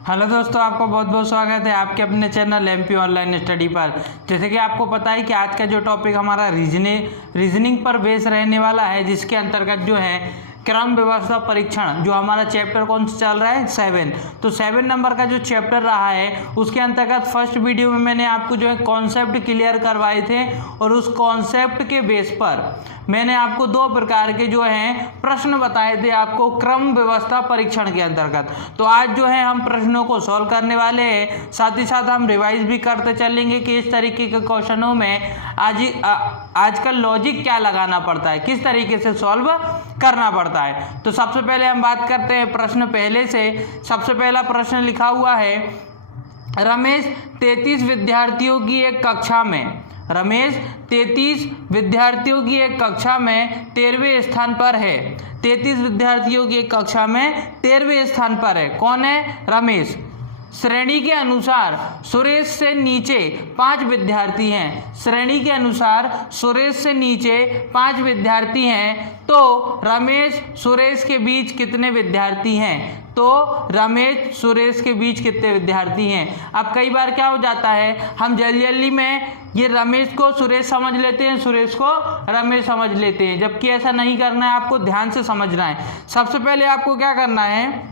Hello दोस्तों, आपको बहुत बहुत स्वागत है आपके अपने चैनल एमपी ऑनलाइन स्टडी पर। जैसे कि आपको पता है कि आज का जो टॉपिक हमारा रीजनिंग पर बेस रहने वाला है, जिसके अंतर्गत जो है क्रम व्यवस्था परीक्षण, जो हमारा चैप्टर कौन सा चल रहा है 7। तो 7 नंबर का जो चैप्टर रहा है उसके अंतर्गत फर्स्ट वीडियो में मैंने आपको जो है कॉन्सेप्ट क्लियर करवाए थे और उस कॉन्सेप्ट के बेस पर मैंने आपको 2 प्रकार के जो हैं प्रश्न बताए थे आपको क्रम व्यवस्था परीक्षण के अंतर्गत। तो आज जो है हम प्रश्नों को सॉल्व करने वाले हैं, साथ ही साथ हम रिवाइज भी करते चलेंगे कि इस तरीके के क्वेश्चनों में आजकल लॉजिक क्या लगाना पड़ता है, किस तरीके से सॉल्व करना पड़ता है। तो सबसे पहले हम बात करते हैं प्रश्न पहले से। सबसे पहला प्रश्न लिखा हुआ है, रमेश 33 विद्यार्थियों की एक कक्षा में 13वें स्थान पर है। 33 विद्यार्थियों की एक कक्षा में 13वें स्थान पर है। कौन है? रमेश। श्रेणी के अनुसार सुरेश से नीचे 5 विद्यार्थी हैं। श्रेणी के अनुसार सुरेश से नीचे 5 विद्यार्थी हैं। तो रमेश सुरेश के बीच कितने विद्यार्थी हैं? तो रमेश सुरेश के बीच कितने विद्यार्थी हैं? अब कई बार क्या हो जाता है, हम जल्दी में ये रमेश को सुरेश समझ लेते हैं, सुरेश को रमेश समझ लेते हैं, जबकि ऐसा नहीं करना है। आपको ध्यान से समझना है। सबसे पहले आपको क्या करना है,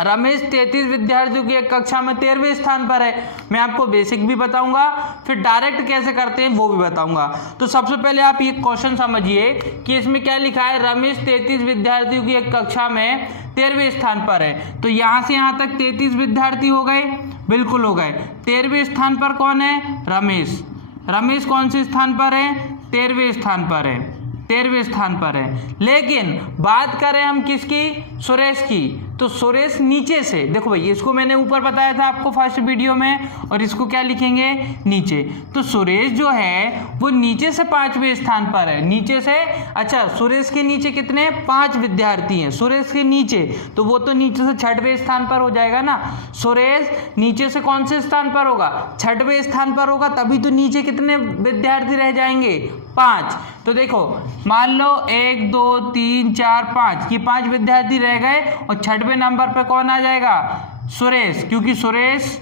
रमेश 33 विद्यार्थियों की एक कक्षा में 13वें स्थान पर है। मैं आपको बेसिक भी बताऊंगा, फिर डायरेक्ट कैसे करते हैं वो भी बताऊंगा। तो सबसे पहले आप ये क्वेश्चन समझिए कि इसमें क्या लिखा है, रमेश 33 विद्यार्थियों की एक कक्षा में 13वें स्थान पर है। तो यहाँ से यहाँ तक 33 विद्यार्थी हो गए, बिल्कुल हो गए। 13वें स्थान पर कौन है? रमेश। रमेश कौन से स्थान पर है? 13वें स्थान पर है। 13वें स्थान पर है। लेकिन बात करें हम किसकी? सुरेश की। तो सुरेश नीचे से, देखो भाई, इसको मैंने ऊपर बताया था आपको फर्स्ट वीडियो में, और इसको क्या लिखेंगे? नीचे। तो सुरेश जो है वो नीचे से 5वें स्थान पर है। नीचे से, अच्छा, सुरेश के नीचे कितने? 5 विद्यार्थी हैं सुरेश के नीचे, तो वो तो नीचे से 6वें स्थान पर हो जाएगा ना। सुरेश नीचे से कौन से स्थान पर होगा? 6वें स्थान पर होगा, तभी तो नीचे कितने विद्यार्थी रह जाएंगे? 5। तो देखो, मान लो 1 2 3 4 5, ये 5 विद्यार्थी रह गए, और 6वें नंबर पे कौन आ जाएगा? सुरेश। क्योंकि सुरेश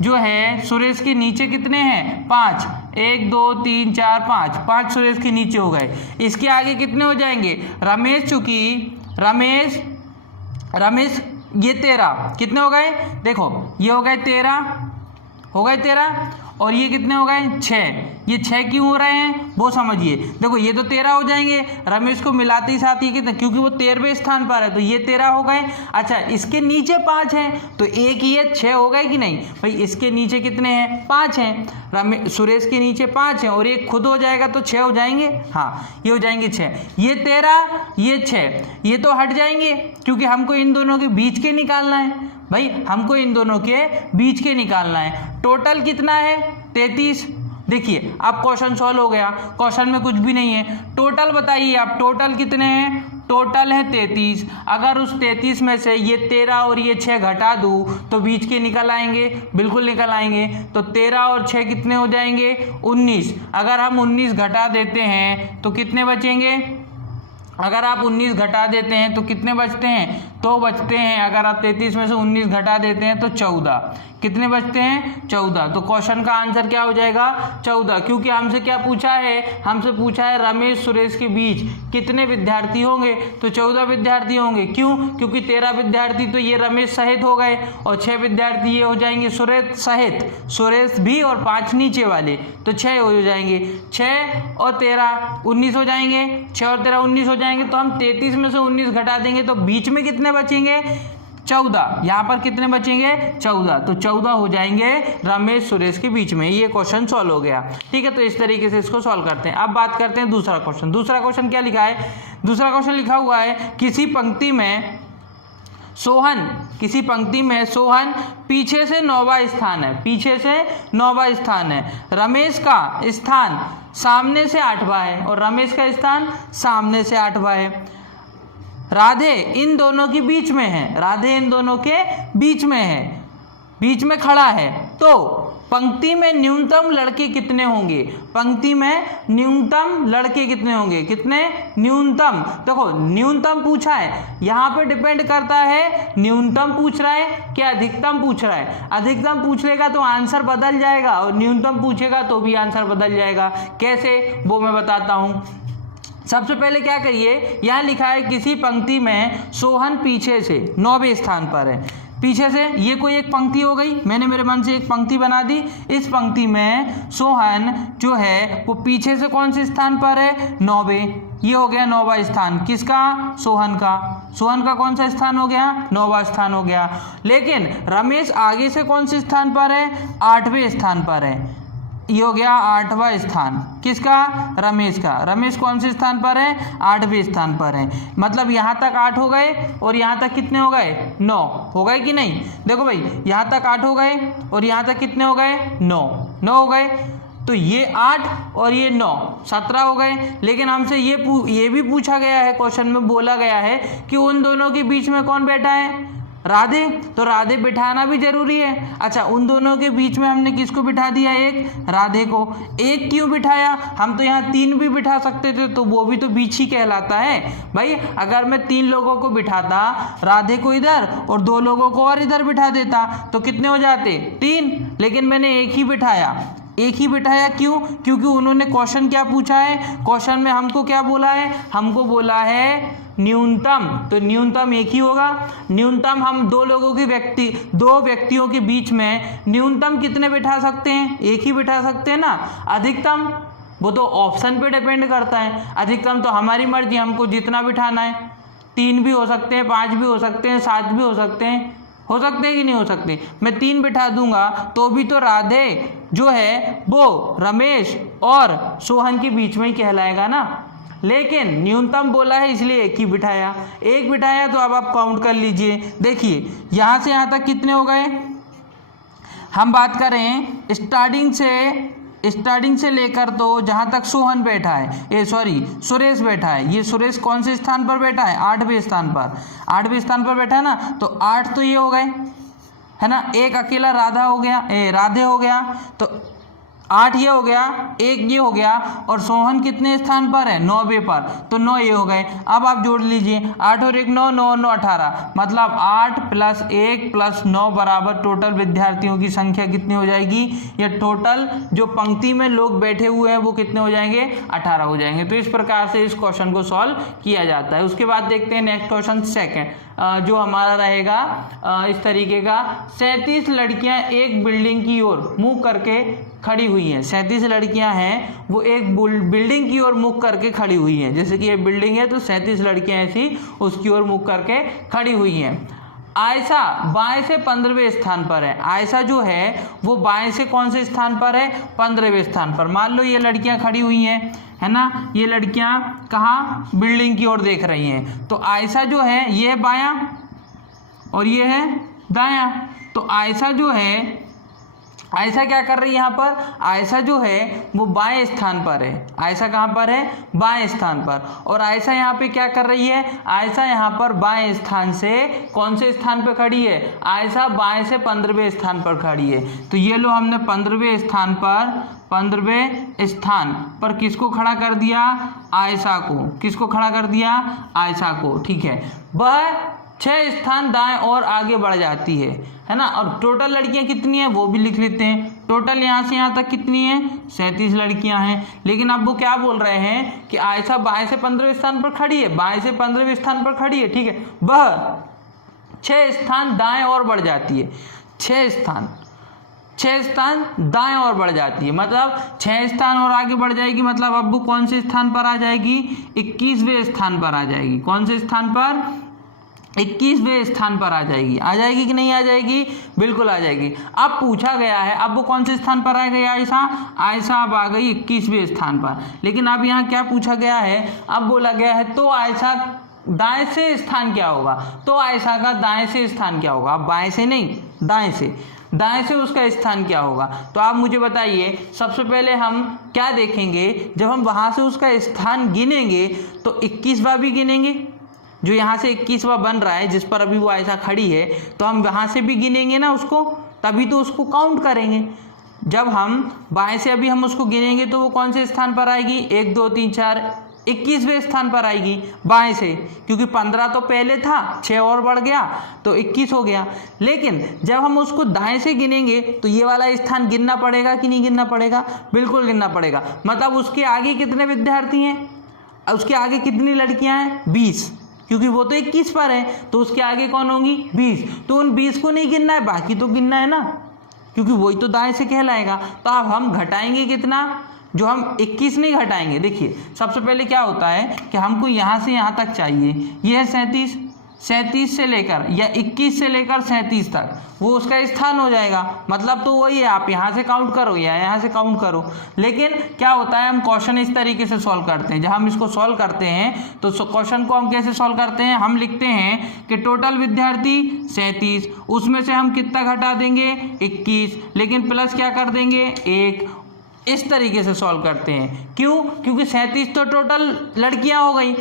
जो है, सुरेश के नीचे कितने हैं? 5। 1 2 3 4 5, 5 सुरेश के नीचे हो गए। इसके आगे कितने हो जाएंगे? रमेश, चूंकि रमेश ये 13, कितने हो गए? देखो, ये हो गए 13, और ये कितने हो गए? 6। ये 6 क्यों हो रहे हैं वो समझिए। देखो, ये तो 13 हो जाएंगे, रमेश को मिलाते ही साथ ये कितने, क्योंकि वो 13वें स्थान पर है, तो ये 13 हो गए। अच्छा, इसके नीचे 5 हैं, तो एक ये 6 हो गए कि नहीं भाई? इसके नीचे कितने हैं? 5 हैं। सुरेश के नीचे 5 हैं, और एक खुद हो जाएगा तो 6 हो जाएंगे। हाँ, ये हो जाएंगे 6। ये 13, ये 6, ये तो हट जाएंगे, क्योंकि हमको इन दोनों के बीच के निकालना है भाई, हमको इन दोनों के बीच के निकालना है। टोटल कितना है? 33। देखिए, अब क्वेश्चन सॉल्व हो गया। क्वेश्चन में कुछ भी नहीं है। टोटल बताइए आप, टोटल कितने हैं? टोटल है 33। अगर उस 33 में से ये 13 और ये 6 घटा दूँ तो बीच के निकल आएंगे, बिल्कुल निकल आएंगे। तो 13 और 6 कितने हो जाएंगे? 19। अगर हम 19 घटा देते हैं तो कितने बचेंगे? अगर आप 19 घटा देते हैं तो कितने बचते हैं? तो बचते हैं, अगर आप 33 में से 19 घटा देते हैं तो 14। कितने बचते हैं? 14। तो क्वेश्चन का आंसर क्या हो जाएगा? 14। क्योंकि हमसे क्या पूछा है? हमसे पूछा है रमेश सुरेश के बीच कितने विद्यार्थी होंगे, तो 14 विद्यार्थी होंगे। क्यों? क्योंकि 13 विद्यार्थी तो ये रमेश सहित हो गए, और 6 विद्यार्थी ये हो जाएंगे सुरेश सहित, सुरेश भी और 5 नीचे वाले, तो 6 हो जाएंगे। 6 और 13 19 हो जाएंगे, 6 और 13 19 हो जाएंगे। तो हम 33 में से 19 घटा देंगे तो बीच में कितने बचेंगे? 14। यहाँ पर कितने बचेंगे? 14। तो 14 हो जाएंगे रमेश सुरेश के बीच में। ये क्वेश्चन सॉल्व हो गया। ठीक है, तो इस तरीके से इसको सॉल्व करते हैं। अब बात करते हैं दूसरा क्वेश्चन। दूसरा क्वेश्चन क्या लिखा है? दूसरा क्वेश्चन लिखा हुआ है, किसी पंक्ति में सोहन पीछे से 9वां स्थान है। पीछे से 9वां स्थान है। रमेश का स्थान सामने से 8वां है, और रमेश का स्थान सामने से 8वां है। राधे इन दोनों के बीच में है। राधे इन दोनों के बीच में है। बीच में खड़ा है तो पंक्ति में न्यूनतम लड़के कितने होंगे, पंक्ति में न्यूनतम लड़के कितने होंगे, कितने न्यूनतम। देखो न्यूनतम पूछा है, यहाँ पे डिपेंड करता है न्यूनतम पूछ रहा है कि अधिकतम पूछ रहा है। अधिकतम पूछ लेगा तो आंसर बदल जाएगा और न्यूनतम पूछेगा तो भी आंसर बदल जाएगा। कैसे, वो मैं बताता हूँ। सबसे पहले क्या करिए, यहाँ लिखा है किसी पंक्ति में सोहन पीछे से 9वें स्थान पर है। पीछे से ये कोई एक पंक्ति हो गई, मैंने मेरे मन से एक पंक्ति बना दी। इस पंक्ति में सोहन जो है वो पीछे से कौन से स्थान पर है, 9वें। ये हो गया 9वां स्थान, किसका, सोहन का। सोहन का कौन सा स्थान हो गया, 9वां स्थान हो गया। लेकिन रमेश आगे से कौन से स्थान पर है, 8वें स्थान पर है। ये हो गया 8वां स्थान, किसका, रमेश का। रमेश कौन से स्थान पर है, 8वें स्थान पर है। मतलब यहाँ तक 8 हो गए और यहाँ तक कितने हो गए, 9 हो गए कि नहीं। देखो भाई यहाँ तक 8 हो गए और यहाँ तक कितने हो गए, 9 हो गए। तो ये 8 और ये 9 17 हो गए। लेकिन हमसे ये भी पूछा गया है, क्वेश्चन में बोला गया है कि उन दोनों के बीच में कौन बैठा है, राधे। तो राधे बिठाना भी जरूरी है। अच्छा, उन दोनों के बीच में हमने किसको बिठा दिया, एक, राधे को। एक क्यों बिठाया, हम तो यहाँ 3 भी बिठा सकते थे, तो वो भी तो बीच ही कहलाता है भाई। अगर मैं 3 लोगों को बिठाता, राधे को इधर और 2 लोगों को और इधर बिठा देता, तो कितने हो जाते, 3। लेकिन मैंने एक ही बिठाया। एक ही बिठाया क्यों, क्योंकि उन्होंने क्वेश्चन क्या पूछा है, क्वेश्चन में हमको क्या बोला है, हमको बोला है न्यूनतम। तो न्यूनतम एक ही होगा। न्यूनतम हम 2 व्यक्तियों के बीच में न्यूनतम कितने बिठा सकते हैं, एक ही बिठा सकते हैं ना। अधिकतम वो तो ऑप्शन पे डिपेंड करता है। अधिकतम तो हमारी मर्जी, हमको जितना बिठाना है। 3 भी हो सकते हैं, 5 भी हो सकते हैं, 7 भी हो सकते हैं कि नहीं हो सकते। मैं 3 बिठा दूंगा तो भी तो राधे जो है वो रमेश और सोहन के बीच में ही कहलाएगा ना। लेकिन न्यूनतम बोला है इसलिए एक ही बिठाया। एक बिठाया तो अब आप काउंट कर लीजिए। देखिए यहाँ से यहाँ तक कितने हो गए, हम बात करें स्टार्टिंग से लेकर तो जहाँ तक सोहन बैठा है, सुरेश बैठा है। ये सुरेश कौन से स्थान पर बैठा है, 8वें स्थान पर। 8वें स्थान पर बैठा है ना, तो 8 तो ये हो गए, है ना। एक अकेला राधे हो गया, तो 8 ये हो गया, 1 ये हो गया, और सोहन कितने स्थान पर है, 9वें पर, तो 9 ये हो गए। अब आप जोड़ लीजिए, 8 और 1 9, 9 और 9 18, मतलब 8 + 1 + 9 बराबर टोटल विद्यार्थियों की संख्या कितनी हो जाएगी, या टोटल जो पंक्ति में लोग बैठे हुए हैं वो कितने हो जाएंगे, 18 हो जाएंगे। तो इस प्रकार से इस क्वेश्चन को सॉल्व किया जाता है। उसके बाद देखते हैं नेक्स्ट क्वेश्चन, सेकेंड, जो हमारा रहेगा इस तरीके का। 37 लड़कियां एक बिल्डिंग की ओर मुंह करके खड़ी हुई हैं। 37 लड़कियां हैं वो एक बिल्डिंग की ओर मुख करके खड़ी हुई हैं। जैसे कि ये बिल्डिंग है तो 37 लड़कियां ऐसी उसकी ओर मुख करके खड़ी हुई हैं। आयशा बाएं से 15वें स्थान पर है। आयशा जो है वो बाएं से कौन से स्थान पर है, 15वें स्थान पर। मान लो ये लड़कियां खड़ी हुई हैं, है ना। ये लड़कियां कहाँ, बिल्डिंग की ओर देख रही हैं। तो आयशा जो है ये है बायां और ये है दायां। तो आयशा जो है, आयशा क्या कर रही है यहाँ पर, आयशा जो है वो बाएं स्थान पर है। आयशा कहाँ पर है, बाएं स्थान पर। और आयशा यहाँ पे क्या कर रही है, आयशा यहाँ पर बाएं स्थान से कौन से स्थान पर खड़ी है, आयशा बाएं से 15वें स्थान पर खड़ी है। तो ये लो हमने 15वें स्थान पर किसको खड़ा कर दिया, आयशा को। किसको खड़ा कर दिया, आयशा को, ठीक है। वह 6 स्थान दाएं और आगे बढ़ जाती है ना। और टोटल लड़कियां कितनी हैं वो भी लिख लेते हैं। टोटल यहाँ से यहाँ तक कितनी है, 37 लड़कियां हैं। लेकिन अब वो क्या बोल रहे हैं कि आयशा बाएं से 15वें स्थान पर खड़ी है, बाएं से 15वें स्थान पर खड़ी है, ठीक है। वह 6 स्थान दाएं और बढ़ जाती है। 6 स्थान दाएं और बढ़ जाती है, मतलब 6 स्थान और आगे बढ़ जाएगी। मतलब अब वो कौन से स्थान पर आ जाएगी, 21वें स्थान पर आ जाएगी। कौन से स्थान पर, 21वें स्थान पर आ जाएगी। आ जाएगी कि नहीं आ जाएगी, बिल्कुल आ जाएगी। अब पूछा गया है, अब वो कौन से स्थान पर आ गई आयशा अब आ गई 21वें स्थान पर। लेकिन अब यहाँ क्या पूछा गया है, अब बोला गया है तो आयशा दाएं से स्थान क्या होगा, तो आयशा का दाएं से स्थान क्या होगा। अब बाएं से नहीं, दाएं से उसका स्थान क्या होगा। तो आप मुझे बताइए, सबसे पहले हम क्या देखेंगे, जब हम वहाँ से उसका स्थान गिनेंगे तो 21वां भी गिनेंगे। जो यहाँ से 21वां बन रहा है जिस पर अभी वो आयशा खड़ी है, तो हम वहाँ से भी गिनेंगे ना उसको। तभी तो उसको काउंट करेंगे। जब हम बाएं से अभी हम उसको गिनेंगे तो वो कौन से स्थान पर आएगी, 1 2 3 4 21वें स्थान पर आएगी बाएं से, क्योंकि 15 तो पहले था, 6 और बढ़ गया तो 21 हो गया। लेकिन जब हम उसको दाएं से गिनेंगे तो ये वाला स्थान गिनना पड़ेगा कि नहीं गिनना पड़ेगा, बिल्कुल गिनना पड़ेगा। मतलब उसके आगे कितने विद्यार्थी हैं, उसके आगे कितनी लड़कियां हैं, 20, क्योंकि वो तो 21 पर है तो उसके आगे कौन होंगी, 20। तो उन 20 को नहीं गिनना है, बाकी तो गिनना है ना, क्योंकि वही तो दाएं से कहलाएगा। तो अब हम घटाएंगे कितना, जो हम 21 नहीं घटाएंगे। देखिए सबसे पहले क्या होता है कि हमको यहाँ से यहाँ तक चाहिए, ये है 37, 37 से लेकर या 21 से लेकर 37 तक वो उसका स्थान हो जाएगा। मतलब तो वही है, आप यहाँ से काउंट करो या यहाँ से काउंट करो। लेकिन क्या होता है, हम क्वेश्चन इस तरीके से सॉल्व करते हैं। जब हम इसको सॉल्व करते हैं तो क्वेश्चन को हम कैसे सॉल्व करते हैं, हम लिखते हैं कि टोटल विद्यार्थी 37, उसमें से हम कितना घटा देंगे, 21, लेकिन प्लस क्या कर देंगे, 1। इस तरीके से सॉल्व करते हैं। क्यों, क्योंकि 37 तो टोटल लड़कियां हो गई,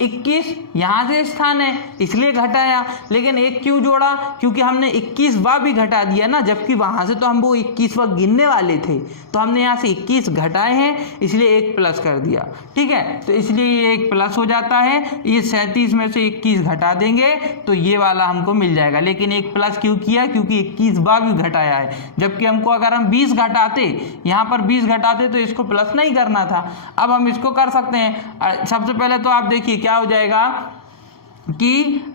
21 यहाँ से स्थान है इसलिए घटाया, लेकिन 1 क्यों जोड़ा, क्योंकि हमने 21वां भी घटा दिया ना, जबकि वहाँ से तो हम वो 21वां गिनने वाले थे, तो हमने यहाँ से 21 घटाए हैं इसलिए 1 प्लस कर दिया। ठीक है, तो इसलिए ये 1 प्लस हो जाता है। ये 37 में से 21 घटा देंगे तो ये वाला हमको मिल जाएगा। लेकिन 1 प्लस क्यों किया, क्योंकि 21वां भी घटाया है, जबकि हमको अगर हम 20 घटाते, यहाँ पर 20 घटाते तो इसको प्लस नहीं करना था। अब हम इसको कर सकते हैं। सबसे पहले तो आप देखिए क्या हो जाएगा कि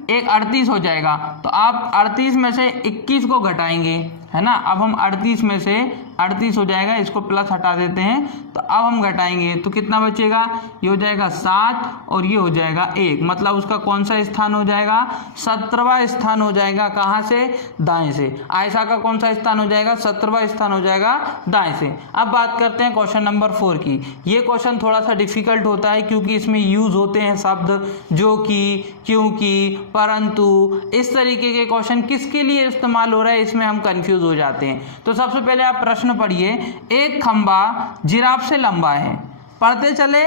एक 38 हो जाएगा, तो आप 38 में से 21 को घटाएंगे, है ना। अब हम 38 में से 38 हो जाएगा, इसको प्लस हटा देते हैं, तो अब हम घटाएंगे तो कितना बचेगा, ये हो जाएगा 7 और ये हो जाएगा 1। मतलब उसका कौन सा स्थान हो जाएगा, 17वां स्थान हो जाएगा। कहाँ से, दाएं से। आयशा का कौन सा स्थान हो जाएगा, 17वां स्थान हो जाएगा दाएं से। अब बात करते हैं क्वेश्चन नंबर 4 की। ये क्वेश्चन थोड़ा सा डिफिकल्ट होता है क्योंकि इसमें यूज होते हैं शब्द जो कि, क्योंकि, परंतु। इस तरीके के क्वेश्चन किसके लिए इस्तेमाल हो रहा है, इसमें हम कंफ्यूज हो जाते हैं। तो सबसे पहले आप प्रश्न पढ़िए, एक खंबा जिराफ से लंबा है। पढ़ते चले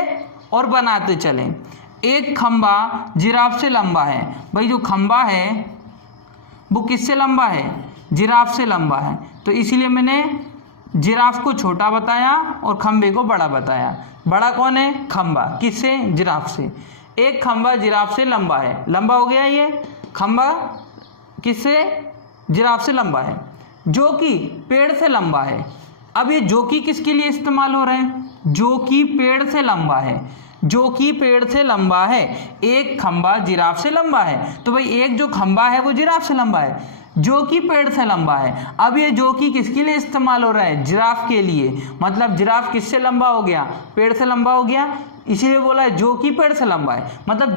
और बनाते चले। एक खंबा जिराफ से लंबा है। भाई जो खंबा है वो किससे लंबा है, जिराफ से लंबा है, तो इसीलिए मैंने जिराफ को छोटा बताया और खंबे को बड़ा बताया। बड़ा कौन है, खंबा, किससे, जिराफ से। एक खंबा जिराफ से लंबा है, लंबा हो गया ये खंबा, किससे, जिराफ से लंबा है, जो कि पेड़ से लंबा है। अब ये जो कि किसके लिए इस्तेमाल हो रहे हैं, जो कि पेड़ से लंबा है, जो कि पेड़ से लंबा है। एक खंबा जिराफ से लंबा है, तो भाई एक जो खंबा है वो जिराफ से लंबा है, जो कि पेड़ से लंबा है। अब ये जो कि किसके लिए इस्तेमाल हो रहा है, जिराफ के लिए। मतलब जिराफ किससे लंबा हो गया, पेड़ से लंबा हो गया, इसीलिए बोला है जो कि पेड़ से लंबा है। मतलब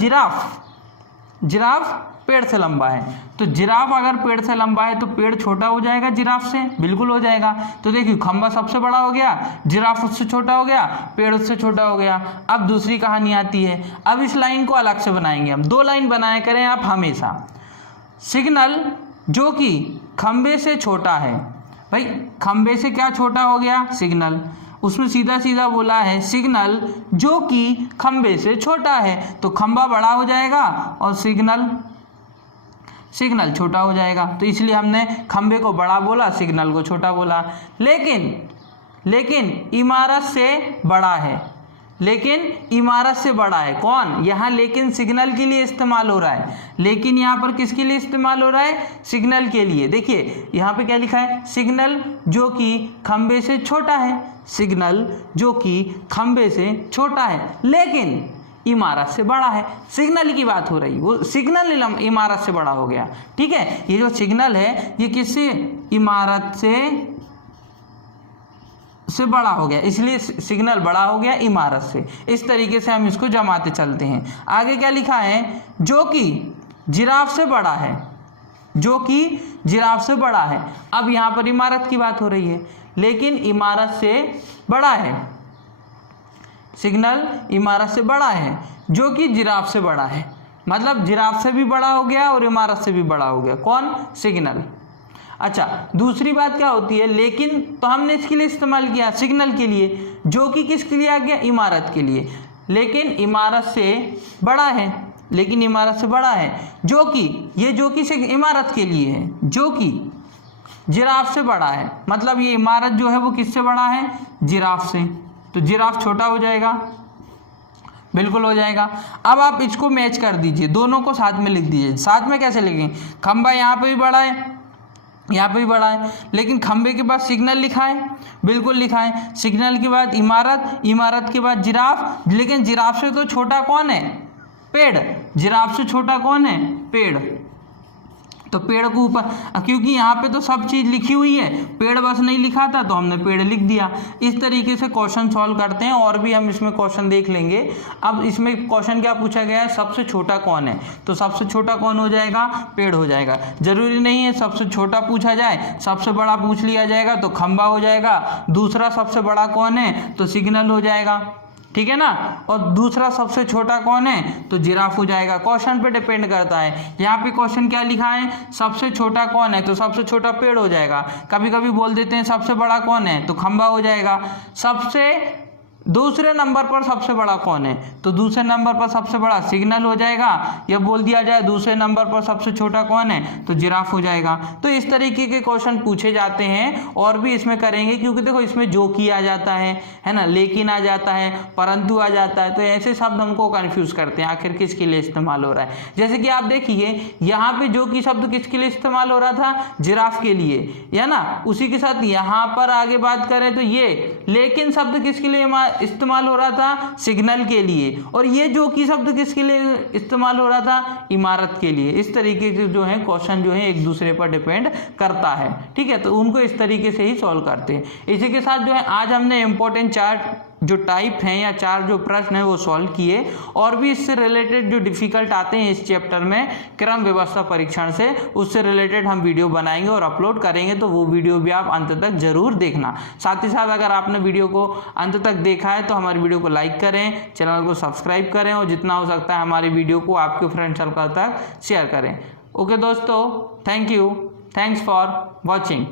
जिराफ पेड़ से लंबा है, तो जिराफ अगर पेड़ से लंबा है तो पेड़ छोटा हो जाएगा जिराफ से, बिल्कुल हो जाएगा। तो देखिए खंबा सबसे बड़ा हो गया, जिराफ उससे छोटा हो गया, पेड़ उससे छोटा हो गया। अब दूसरी कहानी आती है। अब इस लाइन को अलग से बनाएंगे हम, 2 लाइन बनाया करें आप हमेशा। सिग्नल जो कि खंबे से छोटा है, भाई खंबे से क्या छोटा हो गया, सिग्नल। उसमें सीधा सीधा बोला है सिग्नल जो कि खंबे से छोटा है, तो खंबा बड़ा हो जाएगा और सिग्नल छोटा हो जाएगा। तो इसलिए हमने खंबे को बड़ा बोला, सिग्नल को छोटा बोला। लेकिन इमारत से बड़ा है, लेकिन इमारत से बड़ा है कौन, यहाँ लेकिन सिग्नल के लिए इस्तेमाल हो रहा है। लेकिन यहाँ पर किसके लिए इस्तेमाल हो रहा है, सिग्नल के लिए। देखिए यहाँ पे क्या लिखा है, सिग्नल जो कि खंबे से छोटा है, सिग्नल जो कि खंबे से छोटा है लेकिन इमारत से बड़ा है। सिग्नल की बात हो रही, वो सिग्नल इमारत से बड़ा हो गया। ठीक है, ये जो सिग्नल है ये किससे, इमारत से बड़ा हो गया, इसलिए सिग्नल बड़ा हो गया इमारत से। इस तरीके से हम इसको जमाते चलते हैं। आगे क्या लिखा है, जो कि जिराफ से बड़ा है, जो कि जिराफ से बड़ा है। अब यहाँ पर इमारत की बात हो रही है, लेकिन इमारत से बड़ा है, सिग्नल इमारत से बड़ा है, जो कि जिराफ से बड़ा है। मतलब जिराफ से भी बड़ा हो गया और इमारत से भी बड़ा हो गया, कौन, सिग्नल। अच्छा, दूसरी बात क्या होती है, लेकिन तो हमने इसके लिए इस्तेमाल किया सिग्नल के लिए, जो कि किसके लिए आ गया, इमारत के लिए। लेकिन इमारत से बड़ा है, लेकिन इमारत से बड़ा है, जो कि ये जो कि इमारत के लिए है, जो कि जिराफ से बड़ा है, मतलब ये इमारत जो है वो किससे बड़ा है, जिराफ से, तो जिराफ छोटा हो जाएगा, बिल्कुल हो जाएगा। अब आप इसको मैच कर दीजिए, दोनों को साथ में लिख दीजिए। साथ में कैसे लिखें, खंबा यहाँ पे भी बड़ा है, यहाँ पे भी बड़ा है, लेकिन खंबे के बाद सिग्नल लिखा है, बिल्कुल लिखा है। सिग्नल के बाद इमारत, इमारत के बाद जिराफ, लेकिन जिराफ से तो छोटा कौन है, पेड़। जिराफ से छोटा कौन है, पेड़। तो पेड़ को ऊपर, क्योंकि यहाँ पे तो सब चीज़ लिखी हुई है, पेड़ बस नहीं लिखा था तो हमने पेड़ लिख दिया। इस तरीके से क्वेश्चन सॉल्व करते हैं, और भी हम इसमें क्वेश्चन देख लेंगे। अब इसमें क्वेश्चन क्या पूछा गया है, सबसे छोटा कौन है, तो सबसे छोटा कौन हो जाएगा, पेड़ हो जाएगा। जरूरी नहीं है सबसे छोटा पूछा जाए, सबसे बड़ा पूछ लिया जाएगा तो खंबा हो जाएगा, दूसरा सबसे बड़ा कौन है तो सिग्नल हो जाएगा, ठीक है ना, और दूसरा सबसे छोटा कौन है तो जिराफ हो जाएगा। क्वेश्चन पे डिपेंड करता है। यहाँ पे क्वेश्चन क्या लिखा है, सबसे छोटा कौन है तो सबसे छोटा पेड़ हो जाएगा। कभी कभी बोल देते हैं सबसे बड़ा कौन है तो खंबा हो जाएगा। सबसे दूसरे नंबर पर सबसे बड़ा कौन है तो दूसरे नंबर पर सबसे बड़ा सिग्नल हो जाएगा, या बोल दिया जाए दूसरे नंबर पर सबसे छोटा कौन है तो जिराफ हो जाएगा। तो इस तरीके के क्वेश्चन पूछे जाते हैं, और भी इसमें करेंगे, क्योंकि देखो इसमें जो की आ जाता है ना, लेकिन आ जाता है, परंतु आ जाता है, तो ऐसे शब्द हमको कंफ्यूज करते हैं आखिर किसके लिए इस्तेमाल हो रहा है। जैसे कि आप देखिए यहाँ पे जो की शब्द किसके लिए इस्तेमाल हो रहा था, जिराफ के लिए, है ना। उसी के साथ यहाँ पर आगे बात करें तो ये लेकिन शब्द किसके लिए इस्तेमाल हो रहा था, सिग्नल के लिए, और ये जो की शब्द किसके लिए इस्तेमाल हो रहा था, इमारत के लिए। इस तरीके के जो है क्वेश्चन जो है एक दूसरे पर डिपेंड करता है, ठीक है। तो उनको इस तरीके से ही सॉल्व करते हैं। इसी के साथ जो है आज हमने इंपॉर्टेंट 4 जो टाइप हैं या 4 जो प्रश्न है वो सॉल्व किए, और भी इससे रिलेटेड जो डिफिकल्ट आते हैं इस चैप्टर में क्रम व्यवस्था परीक्षण से, उससे रिलेटेड हम वीडियो बनाएंगे और अपलोड करेंगे, तो वो वीडियो भी आप अंत तक जरूर देखना। साथ ही साथ अगर आपने वीडियो को अंत तक देखा है तो हमारी वीडियो को लाइक करें, चैनल को सब्सक्राइब करें, और जितना हो सकता है हमारी वीडियो को आपके फ्रेंड सर्कल तक शेयर करें। ओके दोस्तों, thank you, thanks for watching.